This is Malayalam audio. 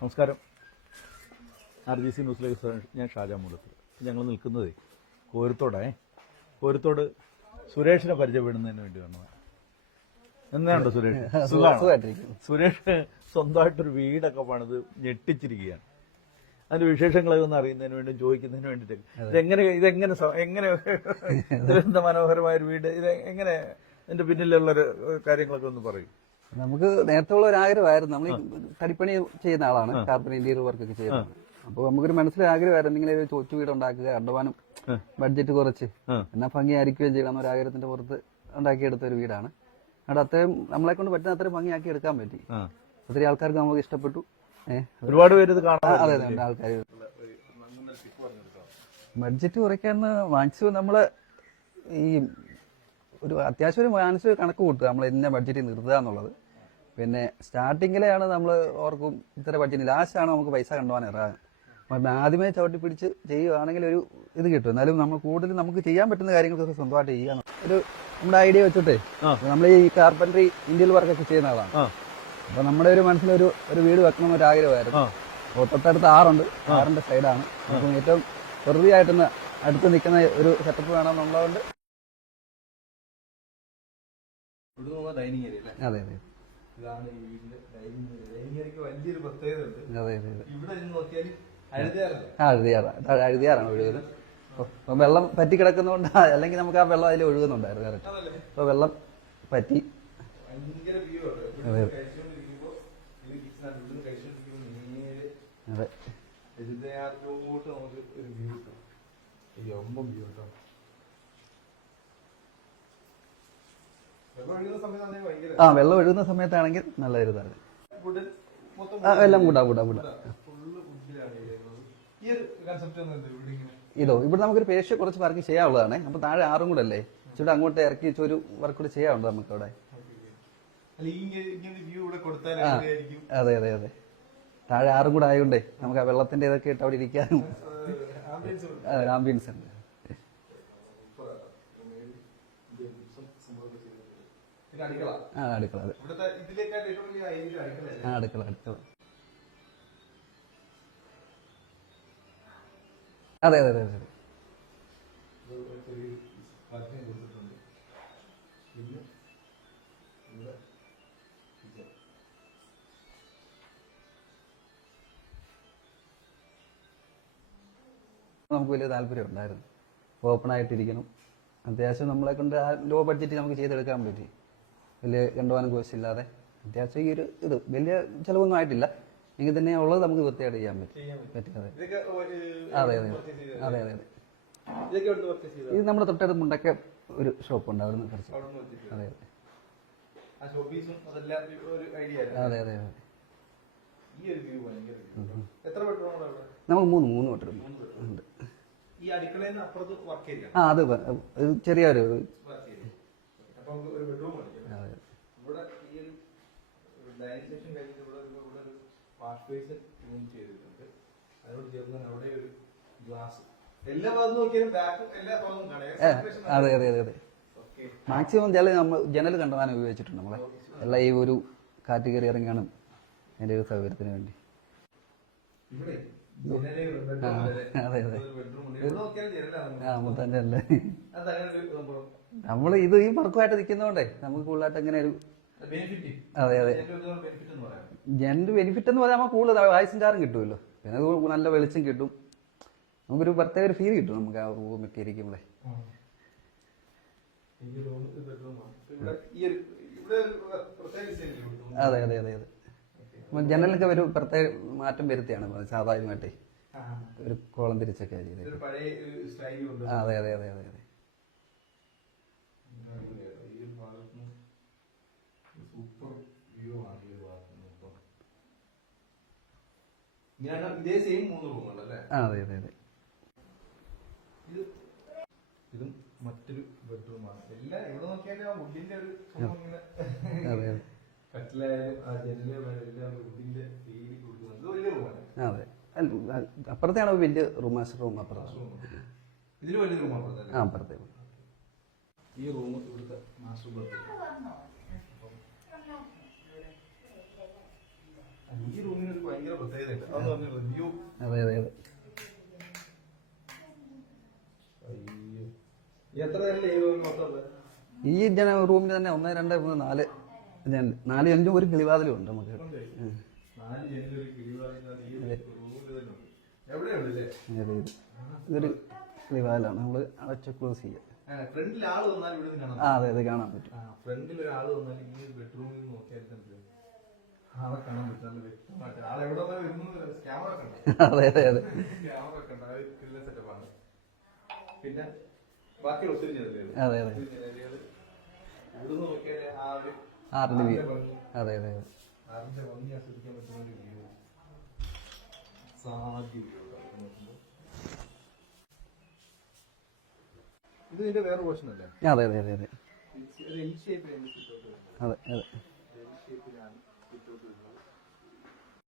നമസ്കാരം. RGC ന്യൂസിലേക്ക് ഞാൻ ഷാജാ മൂലത്തിൽ. ഞങ്ങൾ നിൽക്കുന്നത് കോരത്തോട് സുരേഷിനെ പരിചയപ്പെടുന്നതിന് വേണ്ടി വന്നത്. എന്താണോ സുരേഷ്? സുരേഷ് സ്വന്തമായിട്ടൊരു വീടൊക്കെ പണിത് ഞെട്ടിച്ചിരിക്കുകയാണ്. അതിന്റെ വിശേഷങ്ങളൊക്കെ ഒന്ന് അറിയുന്നതിന് വേണ്ടി ചോദിക്കുന്നതിന് വേണ്ടിയിട്ട് ഇതെങ്ങനെ എന്താ മനോഹരമായൊരു വീട്, എങ്ങനെ ഇതിന്റെ പിന്നിലുള്ള കാര്യങ്ങളൊക്കെ ഒന്ന് പറയും. നമുക്ക് നേരത്തെ ഉള്ള ഒരു ആഗ്രഹമായിരുന്നു. നമ്മൾ തടിപ്പണി ചെയ്യുന്ന ആളാണ്, കാർപ്പൻ ഇന്റീരിയർ വർക്ക് ഒക്കെ ചെയ്യുന്നത്. അപ്പൊ നമുക്കൊരു മനസ്സിലൊരു ആഗ്രഹമായിരുന്നു ഇങ്ങനെ ഒരു കൊച്ചു വീട് ഉണ്ടാക്കുക, അണ്ടവാനും ബഡ്ജറ്റ് കുറച്ച് എന്നാൽ ഭംഗിയായിരിക്കുകയും ചെയ്യണം എന്നൊരു ആഗ്രഹത്തിന്റെ പുറത്ത് ഉണ്ടാക്കിയെടുത്ത ഒരു വീടാണ്. അവിടെ അത്രയും നമ്മളെ കൊണ്ട് പറ്റുന്ന അത്രയും ഭംഗിയാക്കി എടുക്കാൻ പറ്റി. ഒത്തിരി ആൾക്കാർക്ക് നമുക്ക് ഇഷ്ടപ്പെട്ടു. ഒരുപാട് പേര് അതെ ആൾക്കാർ ബഡ്ജറ്റ് കുറയ്ക്കാന്ന് മാക്സിമം നമ്മള് ഈ ഒരു അത്യാവശ്യം ഒരു മാനസിക കണക്ക് കൂട്ടുക, നമ്മൾ ഇന്ന ബഡ്ജറ്റ് നിർത്തുക എന്നുള്ളത്. പിന്നെ സ്റ്റാർട്ടിങ്ങിലെയാണ് നമ്മൾ ഓർക്കും ഇത്ര ബഡ്ജറ്റ്, ലാസ്റ്റാണ് നമുക്ക് പൈസ കണ്ടുപോകാൻ ഇറങ്ങാൻ. അപ്പം ആദ്യമേ ചവിട്ടി പിടിച്ച് ചെയ്യുകയാണെങ്കിൽ ഒരു ഇത് കിട്ടും. എന്നാലും നമ്മൾ കൂടുതൽ നമുക്ക് ചെയ്യാൻ പറ്റുന്ന കാര്യങ്ങളൊക്കെ സ്വന്തമായിട്ട് ചെയ്യാൻ ഒരു നമ്മുടെ ഐഡിയ വെച്ചിട്ടേ നമ്മൾ ഈ കാർപ്പൻട്രി ഇന്ത്യയിൽ വർക്കൊക്കെ ചെയ്യുന്ന ആളാണ്. അപ്പൊ നമ്മുടെ ഒരു മനസ്സിലൊരു വീട് വെക്കണം ഒരു ആഗ്രഹമായിരുന്നു. അപ്പോൾ തൊട്ടടുത്ത് ആറിന്റെ സൈഡാണ്. അപ്പം ഏറ്റവും വെറുതെ ആയിട്ടൊന്ന് അടുത്ത് നിൽക്കുന്ന ഒരു സെറ്റപ്പ് വേണമെന്നുള്ളതുകൊണ്ട്. ഡൈനിങ് ഏരിയ അല്ലേ? അതെ അതെ. ഇതാണ് ഈ വീടിന്റെ ഡൈനിങ് ഏരിയ. ഡൈനിങ് ഏരിയക്ക് വലിയൊരു പ്രത്യേകത ഉണ്ട്. അതെ അതെ അതെ. ഇവിടെ നിന്ന് നോക്കിയാൽ അഴുതിയാറാണ് ഒഴുകുന്നത്. അപ്പൊ വെള്ളം പറ്റി കിടക്കുന്നതുകൊണ്ട്, അല്ലെങ്കിൽ നമുക്ക് ആ വെള്ളം അതിൽ ഒഴുകുന്നുണ്ടായിരുന്നു കറക്റ്റ്. അപ്പൊ വെള്ളം പറ്റി ഭയങ്കര വ്യൂ ആണ്. അതെ നമുക്ക് ഒരു വ്യൂ കിട്ടും. ഈ ഒമ്പം വ്യൂ കേട്ടോ. വെള്ളം ഒഴുകുന്ന സമയത്താണെങ്കിൽ നല്ല ഒരു ഇതാണ്. എല്ലാം കൂടാ. ഇതോ ഇവിടെ നമുക്കൊരു പേഷ്യ കുറച്ച് വർക്ക് ചെയ്യാനുള്ളതാണ്. അപ്പൊ താഴെ ആറും കൂടെ അല്ലേ, ഇവിടെ അങ്ങോട്ട് ഇറക്കി ഒരു വർക്ക് കൂടെ ചെയ്യാനുണ്ട് നമുക്ക് അവിടെ. അതെ അതെ അതെ. താഴെ ആറും കൂടെ ആയതുകൊണ്ടേ നമുക്ക് ആ വെള്ളത്തിന്റെ ഇതൊക്കെ ഇട്ട് അവിടെ ഇരിക്കാനും ആംബിയൻസ് ഉണ്ട്. അടുക്കള അടുക്കള. അതെ അതെ അതെ അതെ. നമുക്ക് വലിയ താല്പര്യം ഉണ്ടായിരുന്നു. ഓപ്പൺ ആയിട്ടിരിക്കണം, അത്യാവശ്യം നമ്മളെ കൊണ്ട് ആ ലോ ബഡ്ജറ്റ് നമുക്ക് ചെയ്തെടുക്കാൻ പറ്റി. വലിയ കണ്ടുപോകാനും കോശമില്ലാതെ അത്യാവശ്യം ഈ ഒരു ഇത് വലിയ ചിലവൊന്നും ആയിട്ടില്ല. എങ്കിൽ തന്നെ ഉള്ളത് നമുക്ക് വൃത്തിയായിട്ട് ചെയ്യാൻ പറ്റും. അതെ അതെ അതെ അതെ അതെ. ഇത് നമ്മുടെ തൊട്ടടുത്ത് മുണ്ടക്ക ഒരു ഷോപ്പ് ഉണ്ട്, അവിടുന്ന് കുറച്ച്. അതെ അതെ അതെ അതെ. നമുക്ക് മൂന്ന് ബെഡ്റൂം ഉണ്ട്. അത് ചെറിയൊരു അതെ അതെ അതെ അതെ. മാക്സിമം ജനൽ കണ്ടവാനം ഉപയോഗിച്ചിട്ടുണ്ട് നമ്മളെ. എല്ലാം ഈ ഒരു കാറ്റ് കയറി ഇറങ്ങാനും അതിന്റെ ഒരു സൗകര്യത്തിന് വേണ്ടി. അതെ അതെ. മുത്തല്ലേ നമ്മള് ഇത് ഈ വർക്കുമായിട്ട് നിൽക്കുന്നതുകൊണ്ടേ നമുക്ക് കൂടുതലായിട്ട് എങ്ങനെ ഒരു. അതെ അതെ. ജനറൽ ബെനിഫിറ്റ് എന്ന് പറയാൻ കൂടുതൽ വായിസും ചാറും കിട്ടുമല്ലോ. പിന്നെ നല്ല വെളിച്ചം കിട്ടും, നമുക്കൊരു പ്രത്യേക ഒരു ഫീൽ കിട്ടും നമുക്ക് ആ റൂമൊക്കെ ഇരിക്കുമ്പോഴേ. അതെ അതെ അതെ അതെ. ജനലൊക്കെ ഒരു പ്രത്യേക മാറ്റം വരുത്തിയാണ് സാധാരണമായിട്ടേ, ഒരു കോളം തിരിച്ചൊക്കെ ചെയ്തത്. അതെ അതെ അതെ അതെ അതെ. സൂപ്പർ വ്യൂ ആണ് ഈ ഭാഗത്ത്. ഇതേ സെയിം 3 റൂമുണ്ടല്ലേ? അതെ അതെ അതെ. ഇതും മറ്റൊരു ബെഡ്റൂമാണ്. എല്ലാം എവിടെ നോക്കിയാലും ആ വുഡിന്റെ ഒരു കട്ടിലായാലും ആ ജനലും എല്ലാം വുഡിന്റെ ഫീൽ കൊടുക്കുന്നത്. വലിയ റൂമാണ്. അതെ. അപ്പുറത്തെയാണ് വലിയ റൂം, മാസ്റ്റർ റൂം അപ്പുറത്ത്. ഇതിന് വലിയ റൂം അപ്പുറത്തെ. അപ്പുറത്തെ ഈ റൂം ഇവിടുത്തെ മാസ്റ്റർ ബെഡ്റൂം. ഈ റൂമിന് ഒരു ഭയങ്കര പ്രത്യേകതയുണ്ട്. അതൊന്ന് പറഞ്ഞ് റിവ്യൂ. അതെ അതെ അതെ. എത്ര നേരം ഈ റൂമിൽ മൊത്തം? ഈ റൂമിൽ തന്നെ 1, 2, 3, 4 4 ജനലും ഒരു കിളിവാതിലും ഉണ്ട് നമുക്ക്. 4 ജനലൊരു കിളിവാതിലാണ് ഈ റൂമിൽ തന്നെ ഉണ്ട്. എവിടെയുണ്ടല്ലേ? ഇതൊരു കിളിവാതിലാണ്, നമ്മൾ അടച്ച് ക്ലോസ് ചെയ്യുക. ഫ്രണ്ടിൽ ആള് വന്നാൽ ഇവിടെ നിന്ന് കാണാം. അതെ അതെ, കാണാൻ പറ്റും. ഫ്രണ്ടിൽ ഒരാൾ വന്നാൽ ഈ ബെഡ്റൂമിൽ നോക്കിയാൽ തന്നെ ആളെ കാണാൻ പറ്റും. നല്ല വ്യക്തമായിട്ട് ആളെവിടെ വരുന്നു. ക്യാമറ കണ്ടോ? അതെ അതെ അതെ, ക്യാമറ കണ്ട സെറ്റപ്പാണ്. പിന്നെ ബാക്കിയുള്ള ഒത്തിരി ജനലുകൾ. അതെ അതെ, ഇവിടുന്ന് നോക്കിയാൽ ആ ഒരു ആറിന്റെ വ്യൂ. അതെ അതെ അതെ, ആറിന്റെ ഭംഗി ആസ്വദിക്കാൻ പറ്റുന്ന ഒരു വ്യൂ. സാധ്യ ഇത് ഇതിന്റെ വേറെ പോർഷൻ അല്ലേ? അതെ അതെ അതെ അതെ എൽ ഷേപ്പിലാണ്. അതെ അതെ. എൽ ഷേപ്പിലാണ്